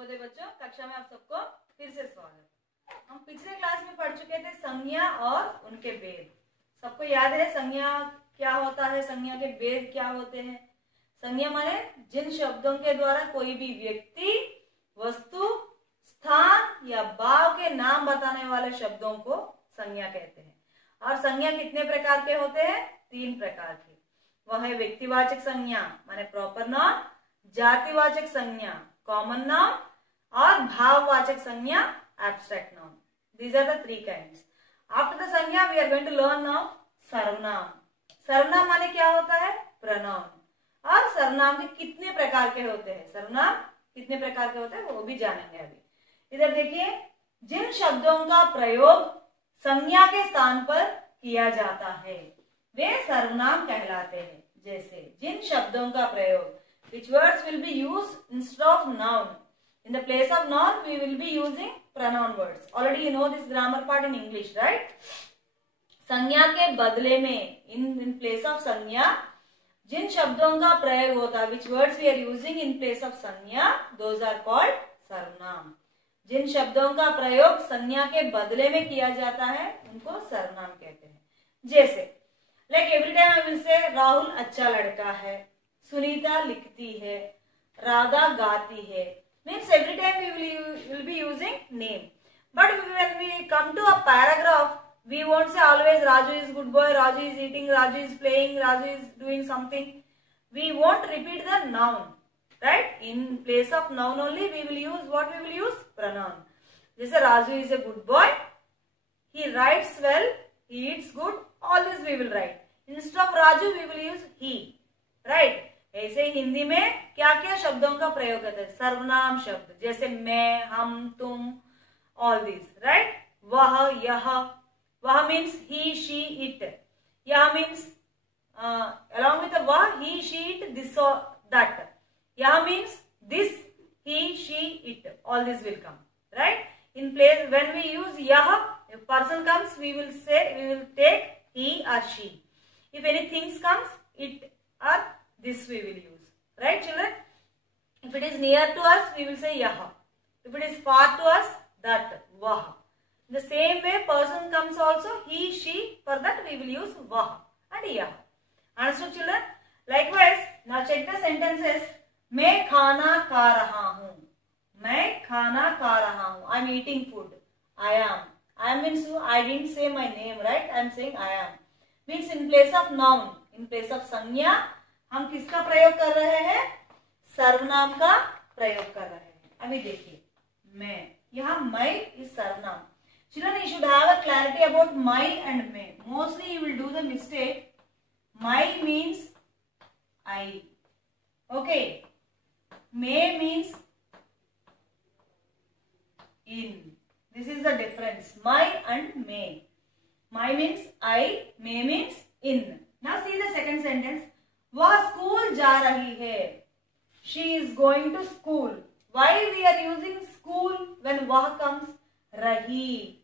शुभोदय बच्चों, कक्षा में आप सबको फिर से स्वागत। हम पिछले क्लास में पढ़ चुके थे संज्ञा और उनके भेद। सबको याद है संज्ञा क्या होता है, संज्ञा के भेद क्या होते हैं। संज्ञा माने जिन शब्दों के द्वारा कोई भी व्यक्ति, वस्तु, स्थान या भाव के नाम बताने वाले शब्दों को संज्ञा कहते हैं। और संज्ञा कितने प्रकार के होते हैं? 3 प्रकार के। वह है व्यक्तिवाचक संज्ञा माने प्रॉपर नाउन, जातिवाचक संज्ञा कॉमन नाउन और भाववाचक संज्ञा abstract noun. These are the 3 kinds. After the संज्ञा we are going to learn now सर्वनाम। सर्वनाम माने क्या होता है? प्रनाउन। और सर्वनाम के कितने प्रकार के होते हैं, सर्वनाम कितने प्रकार के होते हैं वो भी जानेंगे अभी। इधर देखिए, जिन शब्दों का प्रयोग संज्ञा के स्थान पर किया जाता है वे सर्वनाम कहलाते हैं। जैसे जिन शब्दों का प्रयोग, which words will be used instead of noun. In the place of noun, we will be using pronoun words. Already you know this grammar part in English, right? संज्ञा के बदले में, in place of संज्ञा, जिन शब्दों का प्रयोग होता है, which words we are using in place of संज्ञा, those are called सर्वनाम। जिन शब्दों का प्रयोग संज्ञा के बदले में किया जाता है उनको सर्वनाम कहते हैं। जैसे like every time I will say Rahul अच्छा लड़का है, सुनीता लिखती है, राधा गाती है। Means every time we will be using name. But when we come to a paragraph, we won't say always Raju is good boy, Raju is eating, Raju is playing, Raju is doing something. We won't repeat the noun, right? In place of noun only we will use what we will use? Pronoun. जैसे Raju is a good boy, he writes well, he eats good, all this we will write. Instead of Raju we will use he, right? ऐसे हिंदी में क्या क्या शब्दों का प्रयोग करते हैं? सर्वनाम शब्द जैसे मैं, हम, तुम, ऑल दिस, राइट? वह, यह, वह मीन्स ही, शी, इट। यह मीन्स along with the वह, he, she, it, this or that. यह means this, he, she, it. All this will come, right? In place when we use यह, if person comes, we will take he or she. If anything comes, it or this we will use, right children? If it is near to us, we will say yaha. If it is far to us, that, vaha. The same way person comes also, he, she, for that we will use vaha and yaha. Understood children? Likewise, now check the sentences. मैं खाना खा रहा हूँ, मैं खाना खा रहा हूँ, I am eating food, I am means I didn't say my name, right? I am saying I am. Means in place of noun, in place of संज्ञा हम किसका प्रयोग कर रहे हैं? सर्वनाम का प्रयोग कर रहे हैं। अभी देखिए, मैं, यहाँ मैं इज सर्वनाम। Children, you should have a clarity about my and may. Mostly you will do the mistake. My means I. Okay. May means in. This is the difference. My and may. My means I, may means in. Now see the second sentence. वह school जा रही है, she is going to school. Why we are using school when वह comes? रही,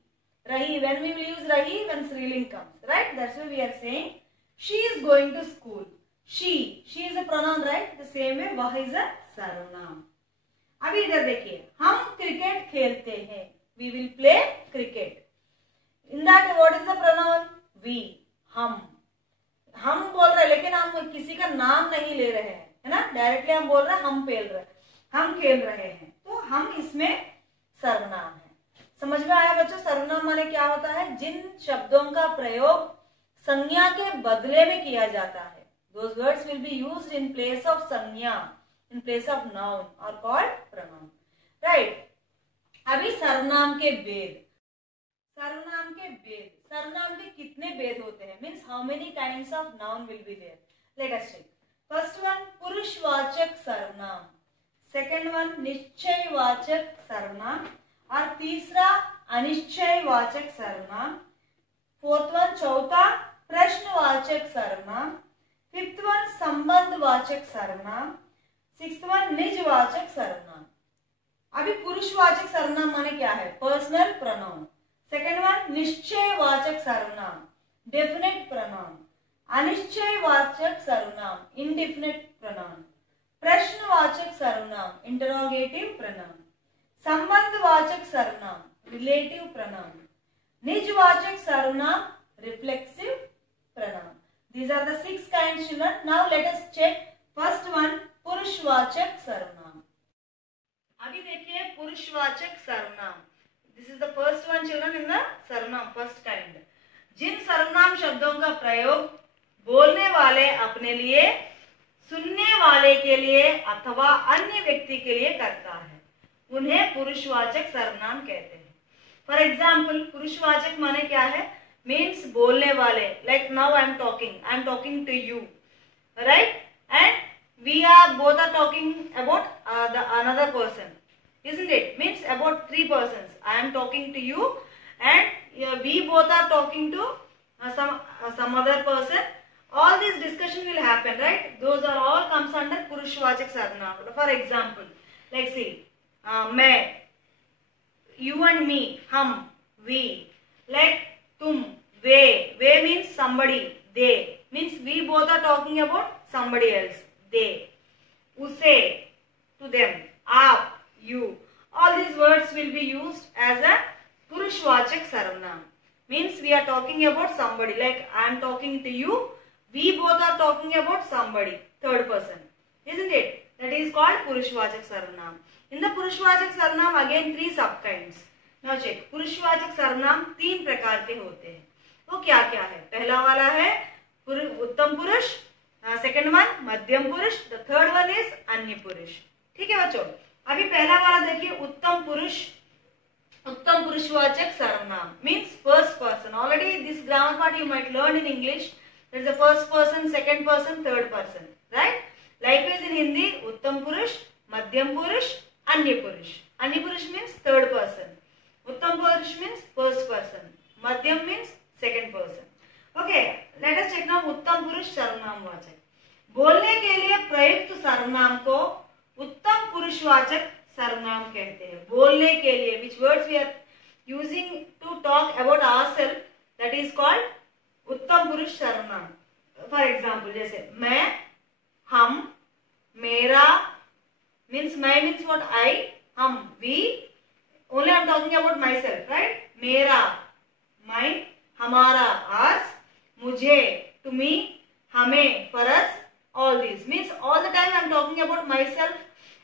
रही, when we will use रही when स्त्रीलिंग comes, right? That's why we are saying she is going to school. She is a pronoun, right? The same way वह is a सर्वनाम। अभी इधर देखिए, हम क्रिकेट खेलते हैं, we will play cricket. In that what is the pronoun? We, हम बोल रहे हैं लेकिन हम किसी का नाम नहीं ले रहे हैं, है ना? डायरेक्टली हम बोल रहे हैं हम खेल रहे हैं, तो हम इसमें सर्वनाम है। समझ में आया बच्चों? सर्वनाम माने क्या होता है? जिन शब्दों का प्रयोग संज्ञा के बदले में किया जाता है, those words will be used in place of संज्ञा, in place of noun or called pronoun, right? अभी सर्वनाम के भेद। सर्वनाम के भेद, सर्वनाम के कितने भेद होते हैं? Means how many kinds of noun will be there? Let us check. First one पुरुषवाचक सर्वनाम, सेकंड वन निश्चयवाचक सर्वनाम और तीसरा अनिश्चयवाचक सर्वनाम, फोर्थ वन, चौथा प्रश्नवाचक सर्वनाम, फिफ्थ वन संबंधवाचक सर्वनाम, सिक्स्थ वन निजवाचक सर्वनाम। अभी पुरुषवाचक सर्वनाम माने क्या है? Personal pronoun. सेकेंड वन निश्चयवाचक सर्वनाम, डेफिनेट प्रोनाउन। अनिश्चयवाचक सर्वनाम, इंडेफिनेट प्रोनाउन। प्रश्नवाचक सर्वनाम, इंटरोगेटिव प्रोनाउन। शब्दवाचक सर्वनाम, रिलेटिव pronoun. निजवाचक सर्वनाम, reflexive pronoun. These are the 6 kinds, children. Now let us check first one, पुरुषवाचक सर्वनाम. अभी देखिए पुरुषवाचक सर्वनाम. This is the first one, children, in the सर्वनाम, first kind. जिन सर्वनाम शब्दों का प्रयोग बोलने वाले अपने लिए, सुनने वाले के लिए अथवा अन्य व्यक्ति के लिए करता है, उन्हें पुरुषवाचक सर्वनाम कहते हैं. फॉर एग्जाम्पल, पुरुषवाचक माने क्या है? मीन्स बोलने वाले. Like now I am talking to you, right? And we are both are talking about the another person, isn't it? Means about 3 persons. I am talking to you and we both are talking to some other person. All this discussion will happen, right? Those are all comes under पुरुषवाचक सर्वनाम. For example, like see, मैं, you and me, हम, we, like तुम, वे means somebody, they means we both are talking about somebody else, they, उसे, to them, आप, you. All these words will be used as a पुरुषवाचक सर्वनाम. Means we are talking about somebody. Like I am talking to you. We both are talking about somebody, third person, isn't it? That is called पुरुषवाचक सर्वनाम. In the पुरुषवाचक सर्वनाम again 3 sub kinds. Now check. पुरुषवाचक सर्वनाम 3 प्रकार के होते हैं. वो क्या क्या है? पहला वाला है उत्तम पुरुष, सेकंड वन मध्यम पुरुष, द थर्ड वन इज अन्य पुरुष. ठीक है बच्चों. अभी पहला वाला देखिए, उत्तम पुरुष. उत्तम पुरुषवाचक सर्वनाम means first person. Already this grammar part you might learn in English. There is the first person, second person, third person, right? Likewise in Hindi, उत्तम पुरुष, मध्यम पुरुष, अन्य पुरुष. अन्य पुरुष means third person. उत्तम पुरुष means first person. मध्यम means second person. Okay, let us check now उत्तम पुरुष सर्वनामवाचक. बोलने के लिए प्रयुक्त सर्वनाम को उत्तम पुरुषवाचक सर्वनाम कहते हैं. बोलने के लिए, which words we are using to talk about ourselves, that is called उत्तम पुरुष सर्वनाम. फॉर एग्जाम्पल जैसे मैं, हम, मेरा मीन्स मैं मीन्स व्हाट आई, हम we, only I am talking about myself, right? मेरा माइन, हमारा आर्स, मुझे टू मी, हमें for us. All this means all the time I am talking about myself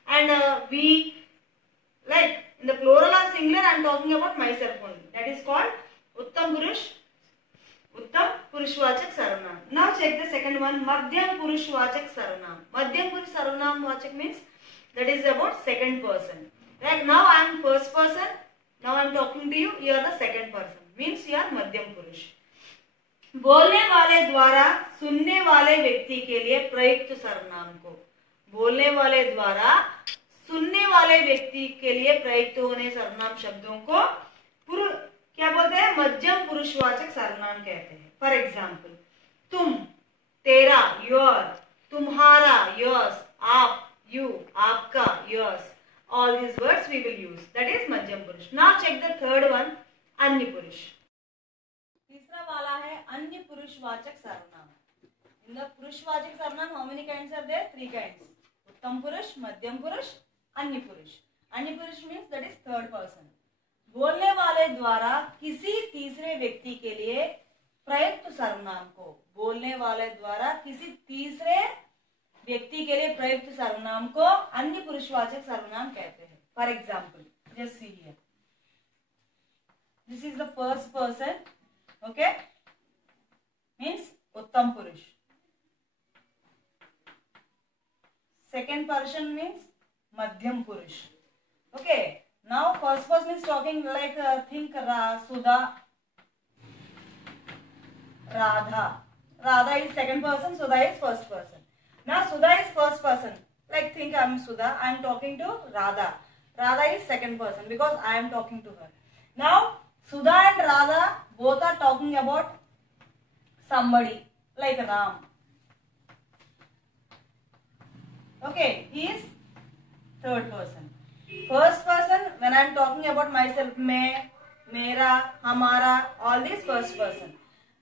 and we, like in the plural और singular I am talking about myself only. That is called उत्तम पुरुष, उत्तम पुरुषवाचक सर्वनाम. Now check the second one, मध्यम पुरुषवाचक सर्वनाम. मध्यम पुरुष सर्वनाम वाचक means that is about second person. Like now I am first person, now I am talking to you, you are the second person, means you are मध्यम पुरुष. बोलने वाले द्वारा सुनने वाले व्यक्ति के लिए प्रयुक्त सर्वनाम को, बोलने वाले द्वारा सुनने वाले व्यक्ति के लिए प्रयुक्त होने सर्वनाम शब्दों को क्या बोलते हैं? मध्यम पुरुषवाचक सर्वनाम कहते हैं. फॉर एग्जाम्पल, तुम, तेरा, योर, तुम्हारा, योर्स, आप, यू, आपका, yours. All these words we will use. That is मध्यम पुरुष. Now check the third one, अन्य पुरुष. तीसरा वाला है अन्य पुरुषवाचक सर्वनाम. इन द पुरुषवाचक सर्वनाम how many kinds are there? 3 kinds. उत्तम पुरुष, मध्यम पुरुष, अन्य पुरुष. अन्य पुरुष means that is third person. बोलने वाले द्वारा किसी तीसरे व्यक्ति के लिए प्रयुक्त सर्वनाम को, बोलने वाले द्वारा किसी तीसरे व्यक्ति के लिए प्रयुक्त सर्वनाम को अन्य पुरुषवाचक सर्वनाम कहते हैं. For example just see here, this is the first person, okay, means उत्तम पुरुष. सेकेंड पर्सन मीन्स मध्यम पुरुष. Okay, now first person is talking like think Sudha, Radha. Radha is second person, Sudha is first person. Now Sudha is first person. Like think I am Sudha, I am talking to Radha. Radha is second person because I am talking to her. Now Sudha and Radha both are talking about somebody like Ram. Okay, he is third person. First person, when I am talking about myself, मैं, मेरा, हमारा, all these first person.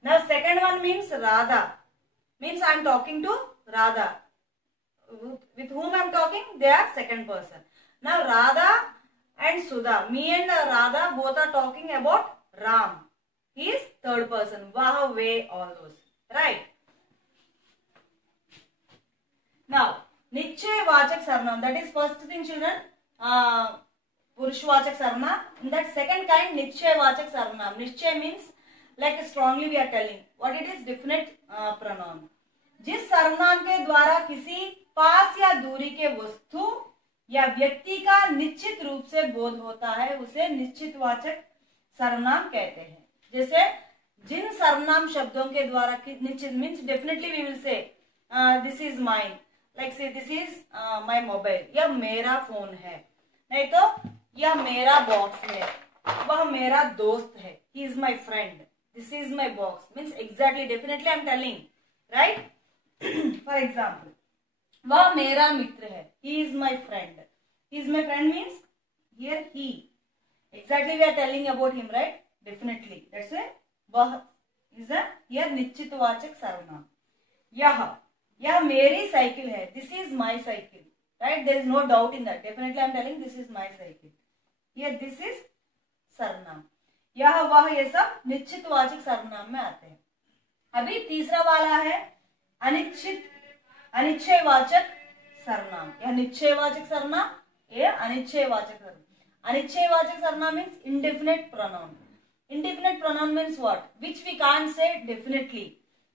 Now second one means Radha, means I am talking to Radha. With whom I am talking? They are second person. Now Radha and Sudha. Me and Radha both are talking about Ram. He is third person. Vah, ve, all those. Right. Now, Nischay Vachak Sarnam. That is first thing, children. Purushvachak Sarnam. In that second kind, Nischay Vachak Sarnam. Nischay means like strongly we are telling. What it is? Definite pronoun. जिस सर्वनाम के द्वारा किसी पास या दूरी के वस्तु या व्यक्ति का निश्चित रूप से बोध होता है उसे निश्चितवाचक सर्वनाम कहते हैं. जैसे जिन सर्वनाम शब्दों के द्वारा निश्चित means definitely we will say this is mine, like say this is my mobile, यह मेरा फोन है. नहीं तो यह मेरा बॉक्स है, वह मेरा दोस्त है, he is my friend, this is my box. Means exactly definitely I am telling, right. For example, वह मेरा मित्र है, he is my friend. He is my friend means here he. Exactly we are telling about him, right? Definitely. That's why वह is a here निश्चितवाचक सर्वनाम. यह मेरी cycle है, this is my cycle, right? There is no doubt in that. Definitely I am telling this is my cycle. Here this is सर्वनाम. यह वह ये सब निश्चितवाचक सर्वनाम में आते हैं. अभी तीसरा वाला है अनिश्चयवाचक सर्वनाम. यह निश्चयवाचक सर्वनाम, ये अनिश्चयवाचक सर्वनाम. अनिश्चयवाचक सर्वनाम means indefinite pronoun. Indefinite pronoun means what? Which we can't say definitely.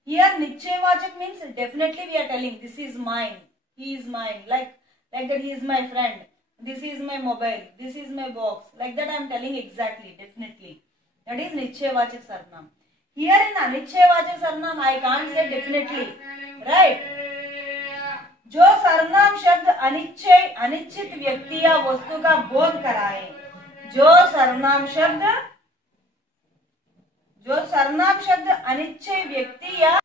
Here nischayvachak means definitely we are telling this is mine, he is mine, like that he is my friend, this is my mobile, this is my box, like that I am telling exactly, definitely. That is nischayvachak sarvanam. Here in anischayvachak sarvanam I can't say definitely, right? जो सर्वनाम शब्द अनिश्चित व्यक्ति या वस्तु का बोध कराए, जो सर्वनाम शब्द अनिश्चित व्यक्ति या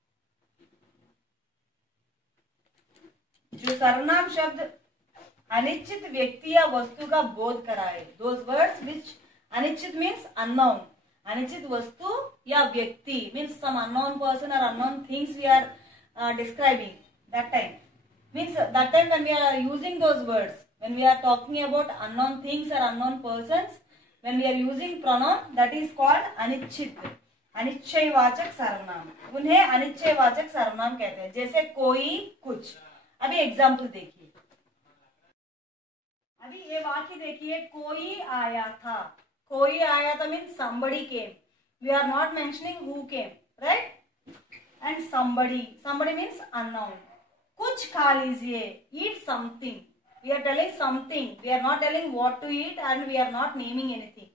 अनिश्चित व्यक्ति या वस्तु का बोध कराए. Those words which अनिश्चित means unknown. अनिश्चित वस्तु या व्यक्ति means some unknown person or unknown things we are describing. That time means that time when we are using those words, when we are talking about unknown things or unknown persons, when we are using pronoun, that is called अनिश्चित, अनिश्चयवाचक सर्वनाम. उन्हें अनिश्चयवाचक सर्वनाम कहते हैं. जैसे कोई, कुछ. अभी एग्जाम्पल देखिए. अभी ये वाक्य देखिए, कोई आया था. कोई आया था means somebody came. We are not mentioning who came, right? And somebody means unknown. कुछ खा लीजिए, eat something. We are telling something. We are not telling what to eat and we are not naming anything.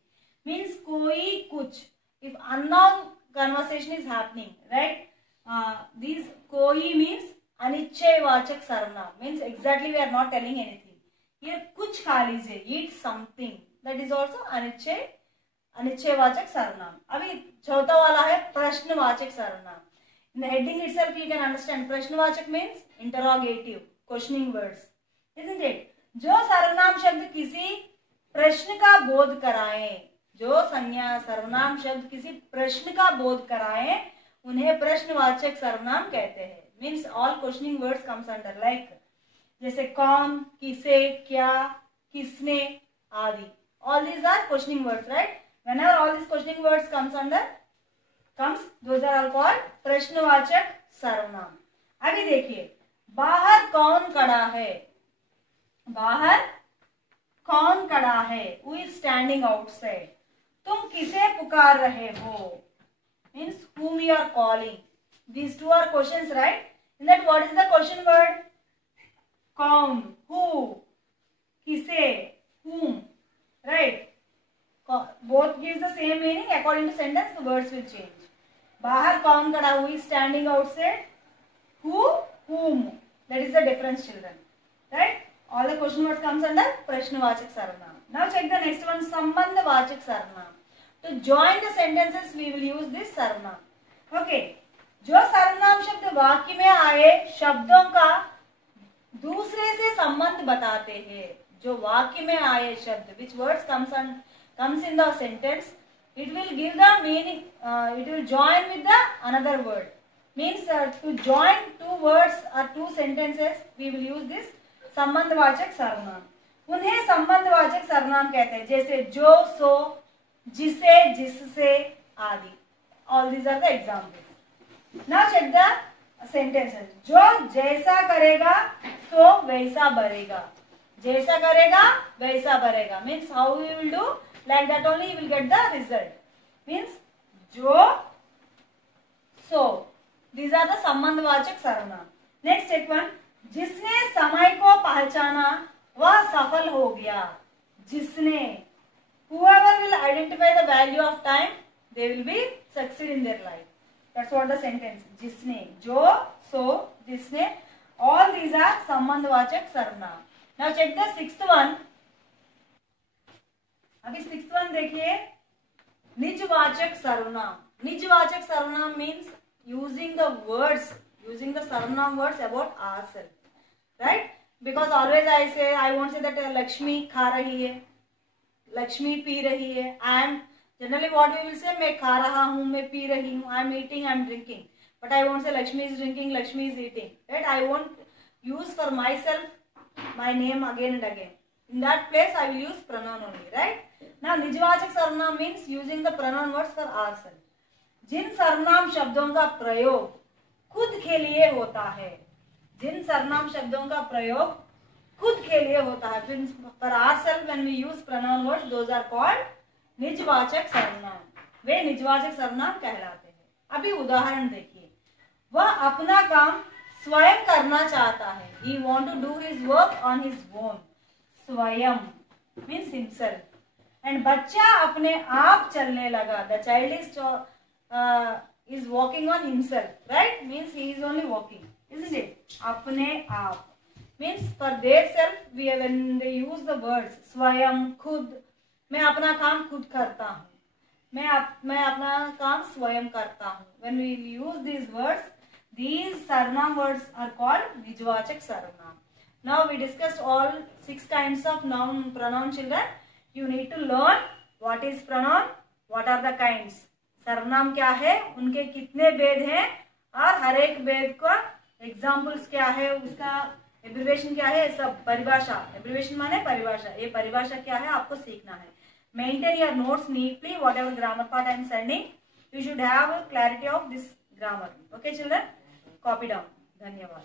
Means कोई, कुछ. If unknown conversation is happening, right? These कोई means अनिश्चयवाचक सर्वनाम. Means exactly we are not telling anything. Here कुछ खा लीजिए, eat something. That is also अनिश्चयवाचक सर्वनाम. अभी चौथा वाला है प्रश्नवाचक सर्वनाम. In the heading itself you can understand प्रश्नवाचक means interrogative, questioning words, isn't it? जो सर्वनाम शब्द किसी प्रश्न का बोध कराए, जो संज्ञा सर्वनाम शब्द किसी प्रश्न का बोध कराए, उन्हें प्रश्नवाचक सर्वनाम कहते हैं. Means all questioning words comes under, like जैसे कौन, किसे, क्या, किसने आदि. All these are questioning words, right? Whenever all these questioning words those are all called प्रश्नवाचक सर्वनाम. अभी देखिए, बाहर कौन खड़ा है. बाहर कौन खड़ा है, who is standing outside. तुम किसे पुकार रहे हो, means whom you are calling. These two are questions, right? In that what is the question word? कौन, who, किसे, whom, right? Both gives the same meaning. According to sentence the words will change. बाहर कौन खड़ा, who is standing outside, who, whom. That is the difference, children, right? All the question words comes under प्रश्नवाचक सर्वनाम. Now check the next one, संबंधवाचक सर्वनाम. To join the sentences we will use this सर्वनाम. Okay. जो सर्वनाम शब्द वाक्य में आए शब्दों का दूसरे से संबंध बताते हैं. जो वाक्य में आए शब्द, which words comes in the sentence, it will give the meaning, it will join with the another word. Means to join two words or two sentences we will use this संबंधवाचक सर्वनाम. उन्हें संबंधवाचक सर्वनाम कहते हैं, जैसे जो, सो, जिसे, जिससे आदि. All these are the examples. Now check the sentences. जो जैसा करेगा तो वैसा भरेगा. जैसा करेगा वैसा भरेगा means how you will do, like that only you will get the result. Means जो, सो, दीज आर द संबंधवाचक सर्वनाम. नेक्स्ट एक वन. जिसने समय को पहचाना वह सफल हो गया. जिसने, whoever will identify the value of time, they will be succeed in their life. That's what the sentence. जिसने, जो, सो, जिसने, all these are संबंधवाचक सर्वनाम. Now check the sixth one. अभी सिक्स्थ वन देखिए, निजवाचक सर्वनाम. निजवाचक सर्वनाम means using the words, using the सर्वनाम words about ourselves, right? Because always I say, I won't say that Lakshmi खा रही है, लक्ष्मी पी रही है. I am generally what we will say, मैं खा रहा हूँ, मैं पी रही हूँ. I am eating, I am drinking. But I won't say Lakshmi is drinking, Lakshmi is eating. Right? I won't use for myself my name again and again. In that place, I will use pronoun only. Right? Now, निजवाचक सर्वनाम means using the pronoun words for ourselves. जिन सर्वनाम शब्दों का प्रयोग खुद के लिए होता है, जिन सर्वनाम शब्दों का प्रयोग खुद के लिए होता है, for ourselves when we use pronoun words, those are called निजवाचक सर्वनाम. वे निजवाचक सर्वनाम कहलाते हैं. अभी उदाहरण देखिए. वह अपना काम स्वयं करना चाहता है. He want to do his work on his own. स्वयं means himself. And बच्चा अपने आप चलने लगा. The child is walking on himself. Right? Means he is only walking. Isn't it? अपने आप means for their self. When they use the words स्वयं, खुद, मैं अपना काम खुद करता हूँ, मैं अपना काम स्वयं करता हूँ. When we use these words, these sarvanam words are called निजवाचक सर्वनाम. Now we discussed all 6 kinds of noun pronoun. Children, you need to learn what is pronoun, what are the kinds. सर्वनाम क्या है, उनके कितने भेद हैं, और हर एक भेद का एग्जाम्पल्स क्या है, उसका एब्रिविएशन क्या है, सब परिभाषा. एब्रिविएशन माने परिभाषा. ये परिभाषा क्या है आपको सीखना है. Maintain your notes neatly. Whatever grammar part I am sending, you should have a clarity of this grammar. Okay, children? Copy down. धन्यवाद.